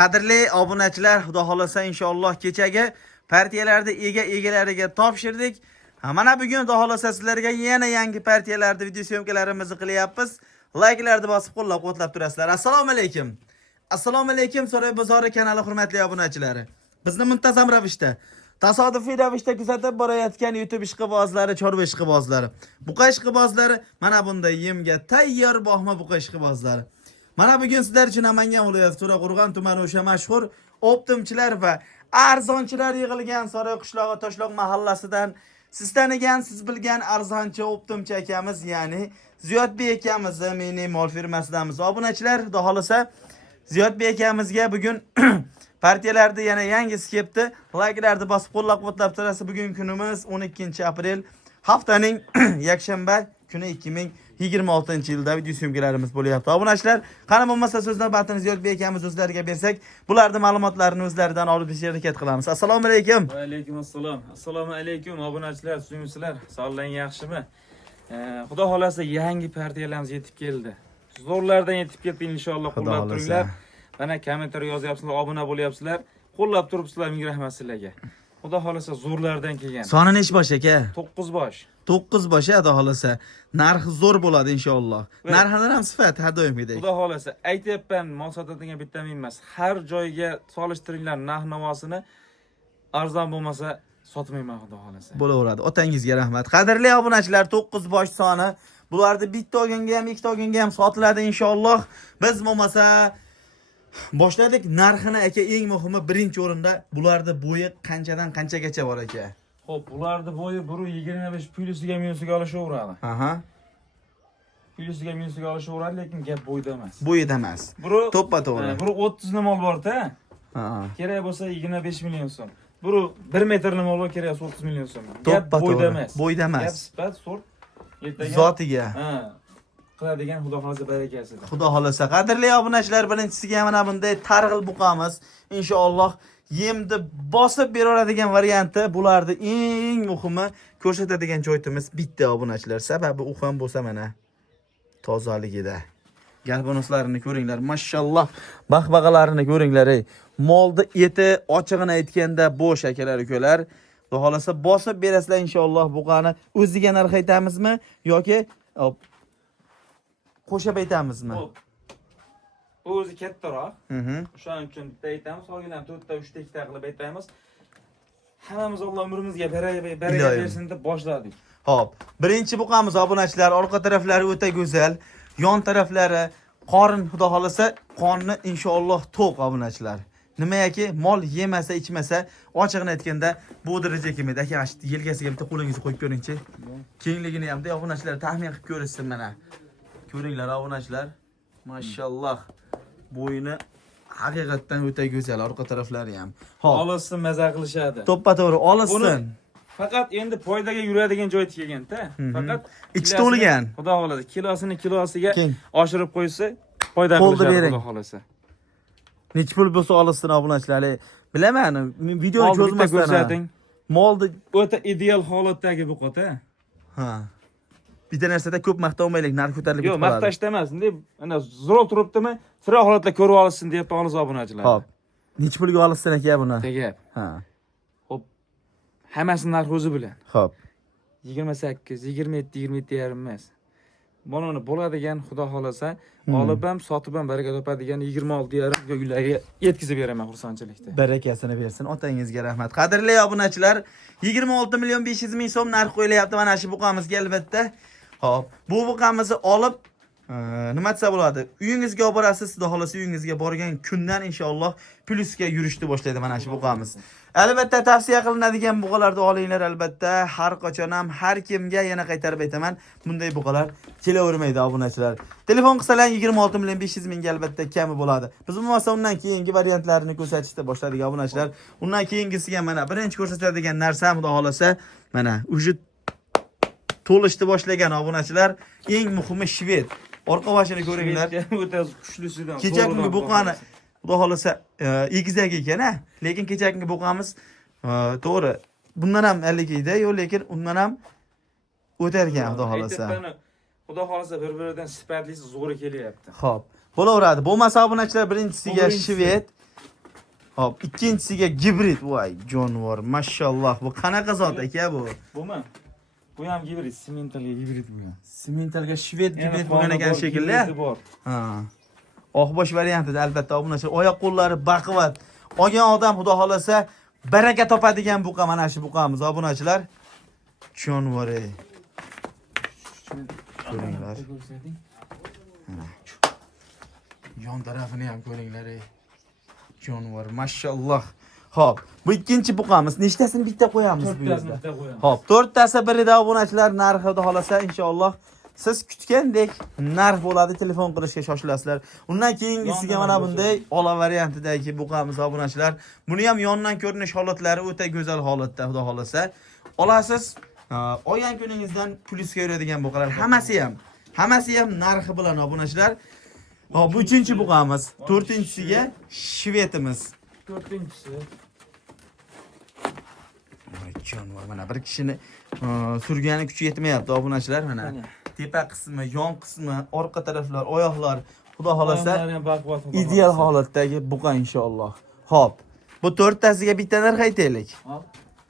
Qadrli obunachilar, xudo xolasa inshaalloh kechagi partiyalarda egalariga topshirdik. Mana bugun xudo xolasa sizlarga yana yangi partiyalarda video syomkalarimizni qilyapmiz. Like'larni bosib qo'llab-quvvatlab turasizlar. Assalomu alaykum. Assalomu alaykum So'roy bozori kanali hurmatli obunachilari. Bizni muntazam ravishda tasodifiy ravishda kuzatib borayotgan YouTube ishqibozlari, chorva ishqibozlari, buqa ishqibozlari, mana bunday yemga tayyor bohma buqa ishqibozlari. Mana bugun sizlar uchun Namangan viloyati To'raqo'rg'on tumani o'sha mashhur optimchilar va arzonchilar yig'ilgan So'roy qishlog'i Toshloq mahallasidan siz tanigan, siz bilgan arzonchi optimchi akamiz, ya'ni Ziyodbek akamizni mini mol firmasidamiz. Obunachilar, xudo xolasa Ziyodbek akamizga bugun partiyalarda yana yangisi kelibdi. Like'larni bosib qo'llab-quvvatlab turasiz. Bugun kunimiz 12-aprel, haftaning yakshanba kuni 2026-yilda video syomkalarimiz bo'lyapti. Obunachilar, qani bo'lmasa so'z navbatini Ziyodbek akamiz o'zlariga bersak, bularning ma'lumotlarini o'zlaridan olib berishga harakat qilamiz. Assalomu alaykum. Va alaykum assalom. Assalomu alaykum obunachilar, suyumchilar. Sog'lig'ing yaxshimi? Xudo xolasa yangi partiyalarimiz yetib keldi. Zo'rlardan yetib keldi inshaalloh. Qo'llab turinglar. Mana kommentar yozyapsizlar, obuna bo'lyapsizlar. Qo'llab turibsizlar, ming rahmat sizlarga. Xudo xolasa zo'rlardan kelgan. Soni nechi bosh aka? 9 bosh. 9 bosh, xudo xolasa. Narxi zo'r bo'ladi inshaalloh. Narxidan ham sifat har doimgidek. Xudo xolasa aytyapman, mol sotadigan bitta men emas. Har joyga solishtiringlar narx-navosini. Arzon bo'lmasa sotmayman xudo xolasa. Bo'laveradi. Otangizga rahmat. Qadrli obunachilar, 9 bosh soni. Bularni bitta olganga ham, ikkita olganga ham sotiladi inshaalloh. Biz bo'lmasa boshladik. Narxini aka, eng muhimi birinchi o'rinda bularning bo'yi qanchadan qanchagacha bor aka? Xo'p, bularning bo'yi 1.25 plyusiga minusiga olishaveradi. Aha. Plyusiga minusiga olishaveradi, lekin gap bo'yda emas. Bo'yida emas. To'ppa-to'g'ri. 30 na mol bor-da. Ha. Kerak bo'lsa 25 million so'm. 1 metrli mol bor, kerak 30 million so'm. Gap bo'yda emas. Bo'yda emas. Gap sifat, sort, ertaga zotiga. Ha. Qiladigan xudo xolasa barakasida. Xudo xolasa. Qadrli obunachilar, birinchisiga mana bunday targ'il buqamiz. Inshaalloh yemni bosib beradigan varianti, bularning eng muhimi ko'rsatadigan joyimiz bitta obunachilar. Sababi u ham bo'lsa mana tozaligida. Galbonuslarini ko'ringlar, mashalloh. Baxbag'alarini ko'ringlar. Molni eti ochig'ini aytganda bo'sh akalar, ukalar. Xudo xolasa bosib berasizlar inshaalloh buqani. O'ziga narx aytamizmi yoki qo'shib aytamizmi? Bu o'zi kattaroq. O'shaning uchun bitta aytamiz, qolganlarni 4 ta, 3 ta, 2 ta qilib aytamiz. Hammamiz Alloh umrimizga baraka bersin deb boshladik. Xo'p, birinchi buqamiz obunachilar, orqa taraflari o'ta go'zal, yon taraflari qorin, xudo xolasa qonni inshaalloh to'q obunachilar. Nimayaki mol yemasa, ichmasa, ochiqni aytganda bu darajaga kelmaydi. Aka, yelkasiga bitta qo'lingizni qo'yib ko'ring-chi. Kengligini ham obunachilar taxmin qilib ko'rishsin mana. Ko'ringlar obunachilar. Mashalloh. Bo'yini haqiqatdan o'ta go'zal, orqa taraflari ham. Xo'p, Olsin, maza qilishadi. To'ppa-to'g'ri olsin. Faqat endi foydaga yuradigan joy kelgan-da. Faqat ichi to'lgan. Xudo xolasa kilosiga oshirib qo'ysa, foyda qilishadi xudo xolasa. Necha pul bo'lsa olsin obunachilar. Bilaman, videoni cho'zmasdan. Molni o'ta ideal holatdagi buqota. Ha. Bitta narsada ko'p maqtolmaylik, narx ko'tarilib ketadi. Yo'q, maqtashda emas. Endi ana zo'r turibdimi? Sira holatda ko'rib olsin deb qolamiz obunachilar. Xo'p. Necha pulga olsin aka buni? Tegab. Ha. Xo'p. Hammasi narxi o'zi bilan. Xo'p. 28, 27, 27,5 emas. Bunini bo'ladigan xudo xolasa olib ham, sotib ham baraka topadigan 26,5 uylarga yetkazib beraman xursandchilikda. Barakasini bersin. Otangizga rahmat. Qadrli obunachilar, 26.500.000 so'm narx qo'yilyapti mana shu buqamizga albatta. Xo'p, bu buqamizni olib nima desa bo'ladi? Uyingizga olib borasiz, xudo xolasa uyingizga borgan kundan inshaalloh plyusga yurishni boshlaydi mana shu buqamiz. Albatta tavsiya qilinadigan buqalarni olinglar albatta. Har qachon ham har kimga yana qaytarib aytaman, bunday buqalar kelavermaydi obunachilar. Telefon qilsalar 26.500.000 ga albatta kami bo'ladi. Biz bo'lmasa undan keyingi variantlarini ko'rsatishda boshladik obunachilar. Undan keyingisiga mana birinchi ko'rsatadigan narsa xudo xolasa mana o'sha to'lishni boshlagan obunachilar, eng muhimi shved. Orqa boshini ko'ringlar. O'ta kuchlisidan. Kecha kungi buqani xudo xolasa egizak ekan, lekin kechagi buqamiz to'g'ri. Bundan ham 50 edi, yo'q, lekin undan ham o'targan xudo xolasa. Xudo xolasa bir-biridan sifatlisi zo'ri kelyapti. Xo'p, bo'laveradi. Bo'lmasa obunachilar birinchisiga shved, Hop, ikkinchisiga gibrid. Voy, jonivor. Mashalloh. Bu qanaqa zot aka bu? Bumi? Bu ham gibrid, simentalga gibrid bu ham. Simentalga shved gibrid bo'lgan ekan shekilli. Bor. Ha. Oqbosh variantida albatta obunachi. Oyoq qo'llari baquvvat. Olgan odam xudo xolasa baraka topadigan buqa mana shu buqamiz obunachilar. Jonivor ey. Ko'ringlar. Yon tarafini ham ko'ringlar ey. Jonivor, mashalloh. Hop, bu ikkinchi buqamiz. Nechtasini bitta qo'yamiz bu yerda? Bitta qo'yamiz. Hop, 4 tasi birida obunachilar narxi xudo xolasa inshaalloh siz kutgandek narx bo'ladi. Telefon qilishga shoshilasizlar. Undan keyingisiga mana bunday ola variantidagi buqamiz obunachilar. Buni ham yondan ko'rinish holatlari o'ta go'zal holatda xudo xolasa. Olasiz. Olgan kuningizdan plyusga yuradigan buqalar hammasi ham narxi bilan obunachilar. Hop, bu uchinchi buqamiz. 4-inchisiga shvetimiz. 4-inchisi. Jonivor, mana bir kishini surgani kuchi yetmayapti obunachilar mana. Tepa qismi, yon qismi, orqa taraflar, oyoqlar, xudo xolasa ideal holatdagi buqa inshaalloh. Hop. Bu 4 tasiga bitta narx aytaylik. Hop.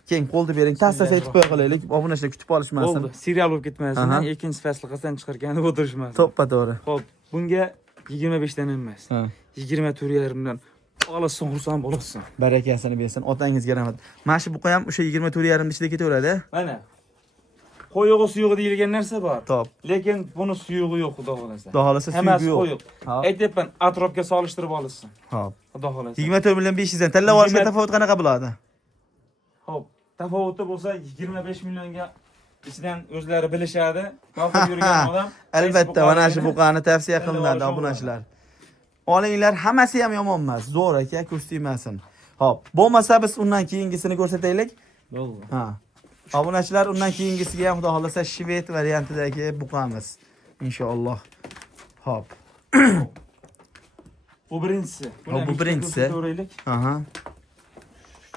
Keyin qo'lni bering, tassasa aytib qo'ya qolaylik. Obunachilar kutib olishmasin. Bo'ldi. Serial bo'lib ketmasin. Ikkinchi fasl qilsam chiqargani o'tirishmasin. To'ppa to'g'ri. Xo'p, bunga 25 dan emas. 24.5 dan olasan, xursand bo'lasan. Barakasini bersin. Otangizga rahmat. Mana shu buqa ham o'sha 24.5 ichida ketaveradi. Mana. Qo'yog'i suyug'i deyilgan narsa bor. Top. Lekin buni suyug'i yo'q, xudo xolasa. Xudo xolasa suyug'i yo'q. Qo'yib. Aytyapman, atrofga solishtirib olsin. Hop. Xudo xolasa. 24.500 dan tanlab olishga tafovut qanaqa bo'ladi? Hop, tafovuti bo'lsa 25 millionga ichidan o'zlari bilishadi. Mavqe yurgan odam albatta mana shu buqani tavsiya qilinadi obunachilar. Olinglar, hammasi ham yomon emas. Zo'r aka, ko'z tegmasin. Hop, bo'lmasa biz undan keyingisini ko'rsataylik. Bo'ldi. Ha. Obunachilar undan keyingisiga ham xudo xolasa shved variantidagi buqamiz. Inshaalloh. Hop. Bu birinchisi. Bu birinchisi. Ko'raylik. Aha.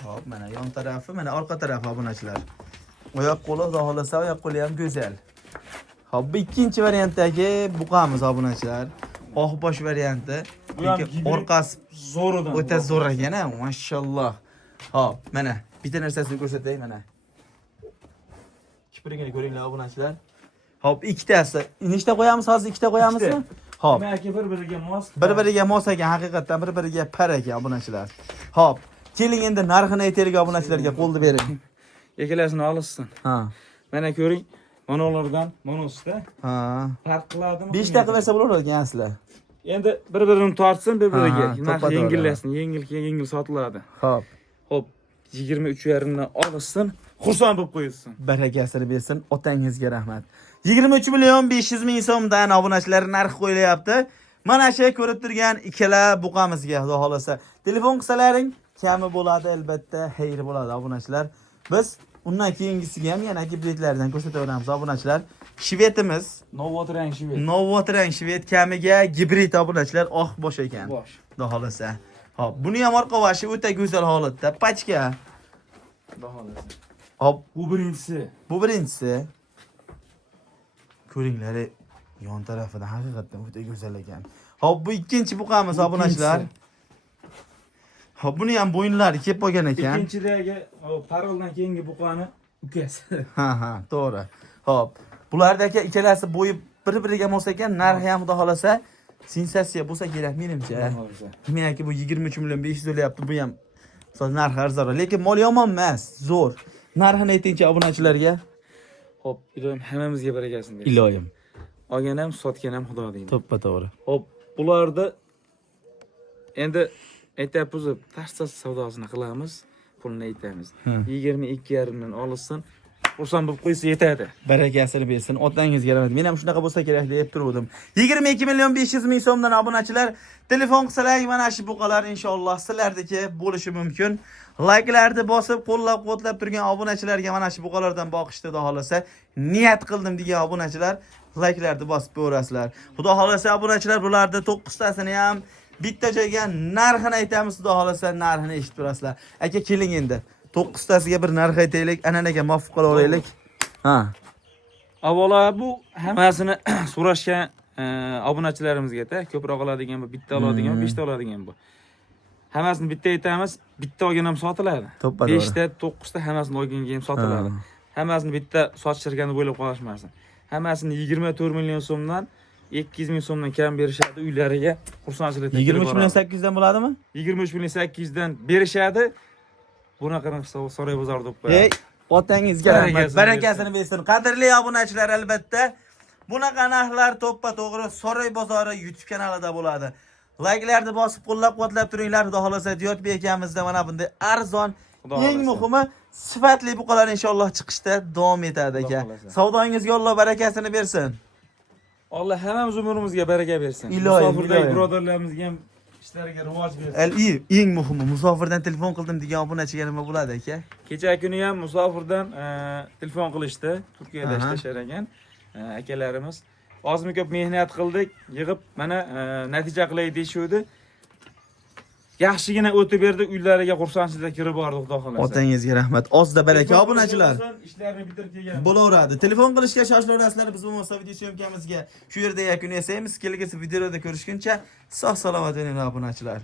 Hop, mana yon tarafi, mana orqa tarafi obunachilar. Oyoq qo'li xudo xolasa oyoq qo'li ham go'zal. Hop, bu ikkinchi variantdagi buqamiz obunachilar. Oqbosh varianti. Orqasi zo'ridan. o'ta zo'r ekan, mashalloh. Hop, mana bitta narsasini ko'rsatay mana. Kiprigini ko'ringlar obunachilar. Hop, ikkitasi. Nechta qo'yamiz hozir? Ikkita qo'yamizmi? Hop. Maki bir-biriga mos. Bir-biriga mos ekan, haqiqatan bir-biriga par ekan obunachilar. Hop. Keling endi narxini aytaylik obunachilarga, qo'lni bering. Egalasini olishsin. Ha. Mana ko'ring, monolardan monosda. Ha. Farq qiladimi? 5 ta qilib bersa bo'laveradi ekan. Endi bir-birini tortsin, bir-biriga. to'ppa to'g'ri. Yengillashsin, yengil sotiladi. Hop. Hop, 23.5 dan olishsin, xursand bo'lib qo'ysin. Barakasini bersin, otangizga rahmat. 23.500.000 so'mdan obunachilar narx qo'yilyapti. Mana shu ko'rib turgan ikkala buqamizga xudo xolasa telefon qilsalaring kami bo'ladi, albatta xayr bo'ladi obunachilar. Biz undan keyingisiga ham yana gibridlardan ko'rsataveramiz obunachilar. Shvetimiz, Novotrang shvet. Novotrang shvet kamiga gibrid obunachilar, oq bosh ekan. Bosh. Xudo xolasa. Hop, buni ham orqa vashi o'ta go'zal holatda, pachka. Xudo xolasa. Hop, Bu birinchisi. bu birinchisi. Ko'ringlar, yon tarafida haqiqatan o'ta go'zal ekan. Hop, bu ikkinchi buqamiz obunachilar. Hop, buni ham bo'yinlari kelib qolgan ekan. Ikkinchidagi paroldan keyingi buqani ukasi. Ha, to'g'ri. Hop, bulardagi ikkalasi bo'yi bir-biriga mos ekan, narxi ham xudo xolasa sensatsiya bo'lsa kerak menimcha. Demak, bu 23.500.000 o'lyapti, bu ham so'z narxi arzonroq, lekin mol yomon emas, zo'r. Narxini aytingchi obunachilarga. Hop, iloyim hammamizga barakasin deydi. Iloyim. Olgan ham, sotgan ham Xudo deydi. To'ppa to'g'ri. Hop, bularni endi aytamiz, tarsa savdosini qilamiz, pulni aytamiz. 22.5 dan olsin, xursand bo'lib qo'ysa yetadi. Barakasini bersin, otangizga rahmat. Men ham shunaqa bo'lsa kerak deb turdim. 22.500.000 so'mdan obunachilar telefon qilsalar mana shu buqalar inshaalloh sizlardagi bo'lishi mumkin. Like'larni bosib, qo'llab-quvvatlab turgan obunachilarga mana shu buqalardan boqishni xudo xolasa niyat qildim degan obunachilar like'larni bosib qo'yasizlar. Xudo xolasa obunachilar bularni 9 tasini ham bitta joyga narxini aytamiz, xudo xolasa narxini eshitib turasizlar. Aka keling endi. 9 tasiga bir narx aytaylik, ananaga muvofiq qila olaylik. Ha. Avvalo bu hammasini so'rashgan obunachilarimizga ko'proq oladigan bu, bitta oladigan, 5 ta oladigan bu. Hammasini bitta aytamiz, bitta olgan ham sotiladi. To'ppa 5 ta, 9 ta hammasini olganga ham sotiladi. Hammasini bitta sochirganda bo'ylab qolishmasin. Hammasini 24 million so'mdan 200 ming so'mdan kam berishadi uylariga. Xursandchilikda 23 million 800 dan bo'ladimi? 23 million 800 dan berishadi. Bunaqa Saroy bozorida bo'lib qo'yadi. Ey, otangizga rahmat. Barakasini Barakasini bersin. Qadrli obunachilar, albatta bunaqa narxlar to'ppa-to'g'ri Saroy bozori YouTube kanalida bo'ladi. Layklarni bosib qo'llab-quvvatlab turinglar. Xudo xolasa Diyodbek akamizda mana bunday arzon, eng muhimi sifatli buqalar inshaalloh chiqishda davom etadi aka. Savdoingizga Alloh barakasini bersin. Alloh hammamiz umrimizga baraka bersin. Iloyim, Musofirdagi iloyim. birodarlarimizga ham ishlariga rivoj bersin. Eng muhimi musofirdan telefon qildim degan obunachiga nima bo'ladi aka? Kecha kuni ham musofirdan telefon qilishdi. Turkiyada Aha. ishlashar ekan akalarimiz. Ozmi ko'p mehnat qildik, yig'ib mana natija qilay deyshuvdi. Yaxshigina o'tib berdi, uylariga xursandchilikda kirib bordi, xudo xolasa. Otangizga rahmat. Ozda baraka obunachilar. Ishlarini bitirib kelgan. Bo'laveradi. Telefon qilishga shoshilaverasizlar. Biz bo'lmasa video syomkamizga shu yerda yakun yasaymiz. Kelgusi videoda ko'rishguncha sog' salomat bo'linglar obunachilar.